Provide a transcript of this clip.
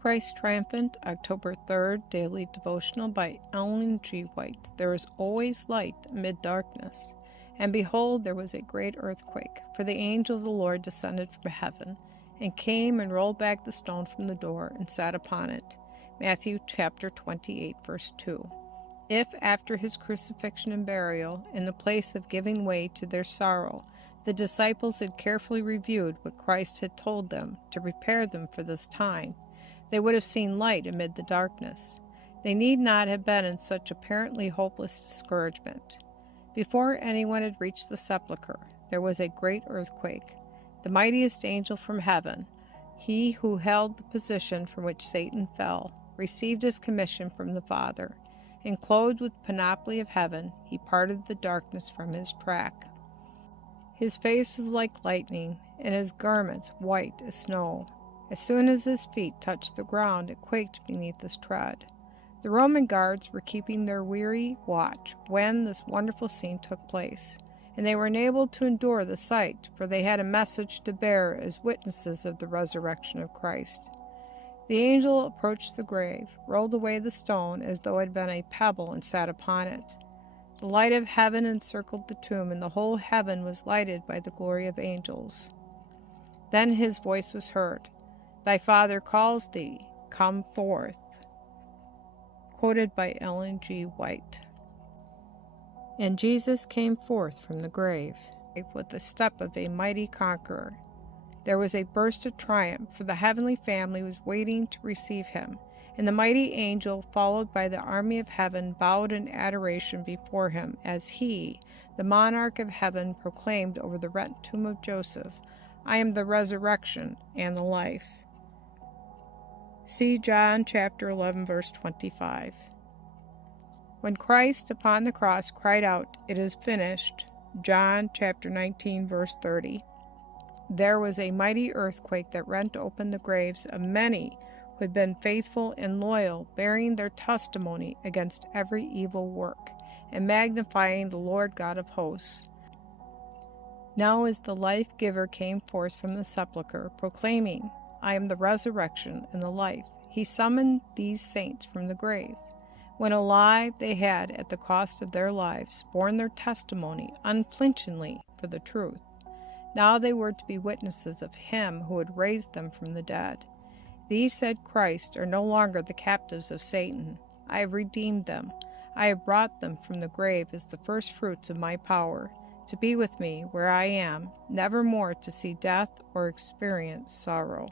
Christ Triumphant, October 3rd, Daily Devotional by Ellen G. White. There is always light amid darkness. And behold, there was a great earthquake, for the angel of the Lord descended from heaven, and came and rolled back the stone from the door, and sat upon it. Matthew chapter 28, verse 2. If after his crucifixion and burial, in the place of giving way to their sorrow, the disciples had carefully reviewed what Christ had told them to prepare them for this time, they would have seen light amid the darkness. They need not have been in such apparently hopeless discouragement. Before anyone had reached the sepulchre, there was a great earthquake. The mightiest angel from heaven, he who held the position from which Satan fell, received his commission from the Father, and clothed with panoply of heaven, he parted the darkness from his track. His face was like lightning, and his garments white as snow. As soon as his feet touched the ground, it quaked beneath his tread. The Roman guards were keeping their weary watch when this wonderful scene took place, and they were enabled to endure the sight, for they had a message to bear as witnesses of the resurrection of Christ. The angel approached the grave, rolled away the stone as though it had been a pebble, and sat upon it. The light of heaven encircled the tomb, and the whole heaven was lighted by the glory of angels. Then his voice was heard, "Thy Father calls thee, come forth." Quoted by Ellen G. White. And Jesus came forth from the grave with the step of a mighty conqueror. There was a burst of triumph, for the heavenly family was waiting to receive him, and the mighty angel, followed by the army of heaven, bowed in adoration before him as he, the monarch of heaven, proclaimed over the rent tomb of Joseph, "I am the resurrection and the life." See John chapter 11, verse 25. When Christ upon the cross cried out, "It is finished," John chapter 19, verse 30, there was a mighty earthquake that rent open the graves of many who had been faithful and loyal, bearing their testimony against every evil work, and magnifying the Lord God of hosts. Now as the life-giver came forth from the sepulchre, proclaiming, "I am the resurrection and the life," he summoned these saints from the grave. When alive, they had, at the cost of their lives, borne their testimony unflinchingly for the truth. Now they were to be witnesses of him who had raised them from the dead. These, said Christ, are no longer the captives of Satan. I have redeemed them. I have brought them from the grave as the first fruits of my power, to be with me where I am, never more to see death or experience sorrow.